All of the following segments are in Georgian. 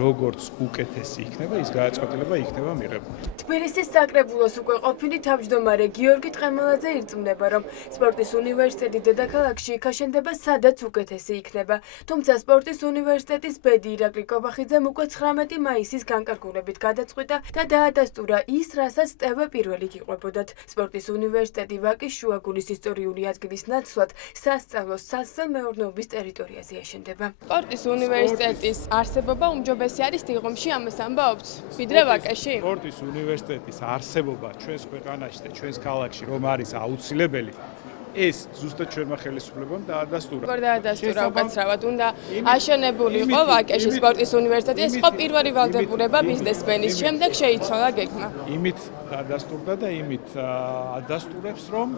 როგორც უკეთესი იქნება, ის გადაწყვეტილება იქნება მიღებული. თბილისის საკრებულოს უკვე ყოფილი თავმჯდომარე გიორგი ტყემალაძე ირწმუნება, რომ სპორტის უნივერსიტეტი დედაქალაქში იქაშენდება, სადაც უკეთესი იქნება. თუმცა სპორტის უნივერსიტეტის ბედი ირაკლი კობახიძემ უკვე 19 მაისის განკარგულებით გადაწყვიტა და დაადასტურა ის, რასაც ტევ პირველი გიყვებოდათ. სპორტის უნივერსიტეტი ვაკის შუაგულის ისტორიული ადგილის ნაცვლად სასწავლო სასწავლმეურნეობის ტერიტორიაზე აშენდება. სპორტის უნივერსიტეტის არსებობა უმჯობესი არის დიღომში, ამას ამბობთ, ვიდრე ვაკეში. სპორტის უნივერსიტეტის არსებობა ჩვენს ქვეყანაში და ჩვენს ქალაქში რომ არის აუცილებელი, ეს ზუსტად ჩვენმა ხელისუფლებამ დაადასტურა. როგორ დაადასტურა უკაცრავად, უნდა აშენებული იყო ვაკეში სპორტის უნივერსიტეტი, ეს იყო პირველი ვალდებულება ბიზნესმენის, შემდეგ შეიცვალა გეგმა. იმით დაადასტურდა და იმით ადასტურებს, რომ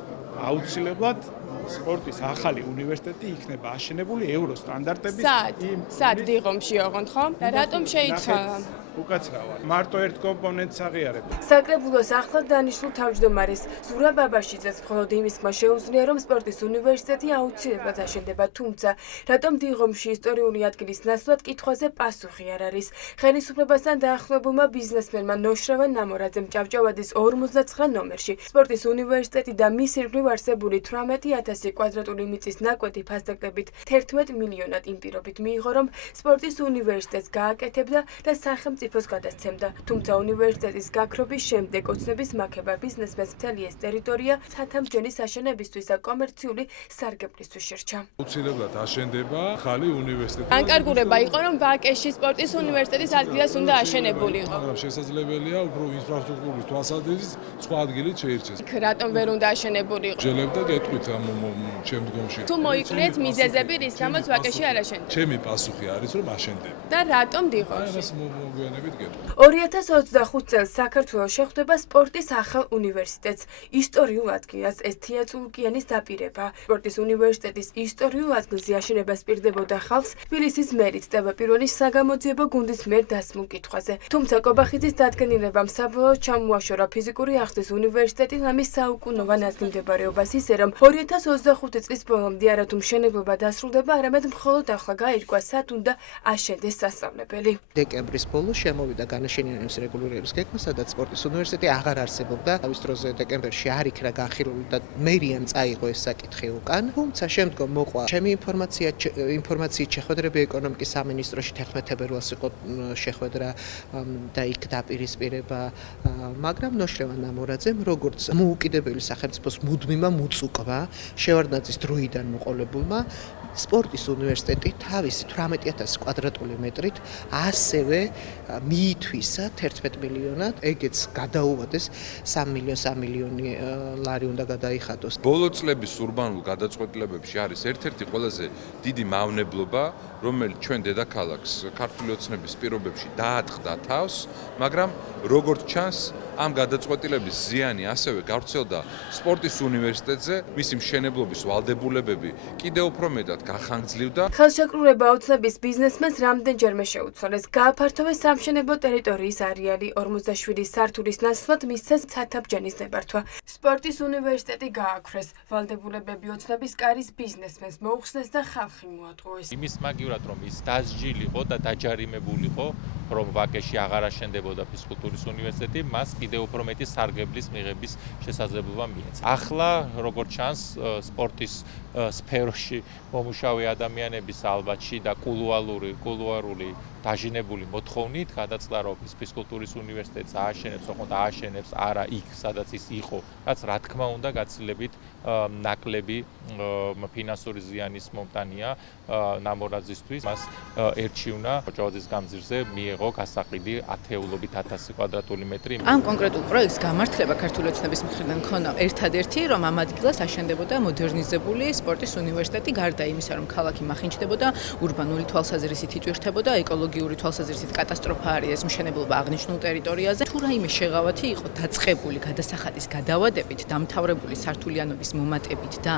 აუცილებლად სპორტის ახალი უნივერსიტეტი იქნება აშენებული ევროსტანდარტების სად დიღომში ოღონდ ხომ? და რატომ შეიცვალა? უკაცრავად. მარტო ერთ კომპონენტს აღიარებ. საკრებულოს ახლად დანიშნულ თავმჯდომარეს ზურა ბაბაშიძეს მხოლოდ იმისმა შეუძლია, რომ სპორტის უნივერსიტეტი აუცილებლად აშენდება, თუმცა რატომ დიღომში ისტორიული ადგილის ნაცვლად კითხვაზე პასუხი არ არის. ხელისუფლებასთან დაახლოებულმა ბიზნესმენმა ნოშრავან ნამორაძემ ჭავჭავაძის 59 ნომერში სპორტის უნივერსიტეტი და მის ირგვლივ არსებული 18,000 კვადრატული მიწის ნაკვეთი ფასდაკლებით 11 მილიონად იმ პირობით მიიღო, რომ სპორტის უნივერსიტეტს გააკეთებდა და სახელმწიფოს გადასცემდა. თუმცა უნივერსიტეტის გაქრობის შემდეგ ოცნების მაქება ბიზნესმენს მთელი ეს ტერიტორია ცათამბჯენის აშენებისთვის და კომერციული სარგებლისთვის შერჩა. აუცილებლად აშენდება ახალი უნივერსიტეტი. განკარგულება იყო, რომ ვაკეში სპორტის უნივერსიტეტის ადგილას უნდა აშენებულიყო. მაგრამ შესაძლებელია უფრო ინფრასტრუქტურის თვალსაზრისით სხვა ადგილით შეირჩეს. რატომ ვერ უნდა აშენებულიყო? ჯელებდა გეტყვით ამ შემდგომში. თუ მოიკრიეთ მიზეზები, რის გამოც ვაკეში არ აშენდება. ჩემი პასუხი არის, რომ აშენდება. და რატომ დიღომში? 2025 წელს საქართველოს შეხვდება სპორტის ახალ უნივერსიტეტს. ისტორიულ ადგილას ეს თეატრულკიანის დაპირება. სპორტის უნივერსიტეტის ისტორიულ ადგილზე აშენებას პირდებოდა ხალხს თბილისის მერიც ტევ პირველის საგამოძიებო გუნდის მიერ დასმულ კითხვაზე. თუმცა კობახიძის დადგენილებამ საბოლოოდ ჩამოაშორა ფიზიკური აღზრდის უნივერსიტეტი ლამის საუკუნოვან ადგილმდებარეობას ისე, რომ 2025 წლის ბოლომდე არათუ მშენებლობა დასრულდება, არამედ მხოლოდ ახლა გაირკვა სად უნდა აშენდეს სასწავლებელი. დეკემბრის ბოლოს შემოვიდა განაშენიანების რეგულირების გეგმა, სადაც სპორტის უნივერსიტეტი აღარ არსებობდა. თავის დროზე დეკემბერში არ იქნა განხილული და მერიამ წაიღო ეს საკითხი უკან. თუმცა შემდგომ მოყვა ჩემი ინფორმაციით შეხვედრები ეკონომიკის სამინისტროში 11 ფებრუარს იყო შეხვედრა და იქ დაპირისპირება, მაგრამ ნოშრევან ნამორაძემ როგორც მოუკიდებელი სახელმწიფოს მუდმიმა მუწუკვა შევარდნაძის დროიდან მოყოლებულმა სპორტის უნივერსიტეტი თავისი 18,000 კვადრატული მეტრით ასევე მიითვისა 11 მილიონად, ეგეც გადაუვადეს 3 მილიონი ლარი უნდა გადაიხადოს. ბოლო წლების ურბანულ გადაწყვეტილებებში არის ერთ-ერთი ყველაზე დიდი მავნებლობა, რომელიც ჩვენ დედაქალაქს ქართული ოცნების პირობებში დაატყდა თავს, მაგრამ როგორც ჩანს, ამ გადაწყვეტილების ზიანი ასევე გავრცელდა სპორტის უნივერსიტეტზე, მისი მშენებლობის ვალდებულებები კიდევ უფრო მეტად გახანგრძლივდა. ხელშეკრულება ოცნების ბიზნესმენს რამდენჯერმე შეუცვალეს. გააფართოვეს სამშენებლო ტერიტორიის არეალი, 47 სართულის ნაცვლად მისცეს ცათამბჯენის ნებართვა. სპორტის უნივერსიტეტი გააქრეს. ვალდებულებები ოცნების კარის ბიზნესმენს მოუხსნეს და ხალხი მოატყუეს. იმის მაგივრად, რომ ის დასჯილიყო და დაჯარიმებულიყო, რომ ვაკეში აღარ აშენდებოდა ფიზკულტურის უნივერსიტეტი, მას კიდევ უფრო მეტი სარგებლის მიღების შესაძლებლობა მიეცა. ახლა, როგორც ჩანს, სპორტის სფეროში მომუშავე ადამიანების ალბათ შიდა კულუარული დაჟინებული მოთხოვნით გადაწყდა, რომ ფიზკულტურის უნივერსიტეტს ააშენებს, ოღონდ ააშენებს არა იქ, სადაც ის იყო, რაც რა თქმა უნდა გაცილებით ნაკლები ფინანსური ზიანის მომტანია ნამორაძისთვის. მას ერჩივნა ჭავაძის გამზირზე მიიღო გასაყიდი ათეულობით 1000 კვადრატული მეტრი. ამ კონკრეტულ პროექტს გამართლება ქართული ოცნების მხრიდან ქონა ერთადერთი, რომ ამ ადგილას აშენდებოდა მოდერნიზებული სპორტის უნივერსიტეტი, გარდა იმისა, რომ ქალაქი მახინჯდებოდა, ურბანული თვალსაზრისით იტვირთებოდა, ეკოლოგიური თვალსაზრისით კატასტროფა არის ეს მშენებლობა აღნიშნულ ტერიტორიაზე. თუ რაიმე შეღავათი იყო დაწყებული გადასახადის გადავადებით, დამთავრებული სართულიანობის მომატებით და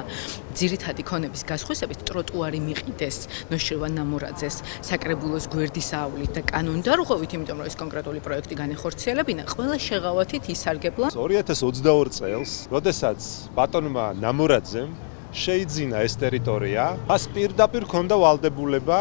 ძირითადი ქონების გასხვისებით ტროტუარი მიყიდეს ნოშრევან ნამორაძეს საკრებულოს გვერდის აავლით და კანონდარღვევით, იმიტომ რომ ეს კონკრეტული პროექტი განეხორციელებინა, ყველა შეღავათით ისარგებლა. 2022 წელს, როდესაც ბატონმა ნამორაძემ შეიძინა ეს ტერიტორია, მას პირდაპირ ჰქონდა ვალდებულება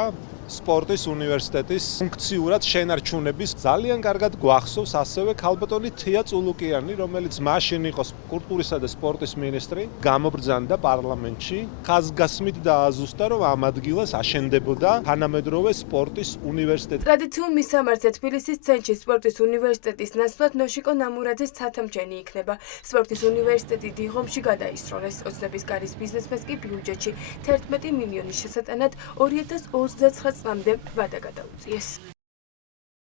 სპორტის უნივერსიტეტის ფუნქციურად შენარჩუნების ძალიან კარგად გვახსოვს ასევე ქალბატონი თია წულუკიანი, რომელიც მაშინ იყო კულტურისა და სპორტის მინისტრი, გამობრძანდა პარლამენტში, ხაზგასმით დააზუსტა, რომ ამ ადგილას აშენდებოდა თანამედროვე სპორტის უნივერსიტეტი. ტრადიციულ მისამართზე თბილისის ცენტრში სპორტის უნივერსიტეტის ნაცვლად ნოშიკო ნამურაძის ცათამბჯენი იქნება. სპორტის უნივერსიტეტი დიღომში გადაისროლეს. ოცნების გარის ბიზნესმენს კი ბიუჯეტში 11 მილიონის შესატანად 2029 წლამდე ვადა გადაუწიეს.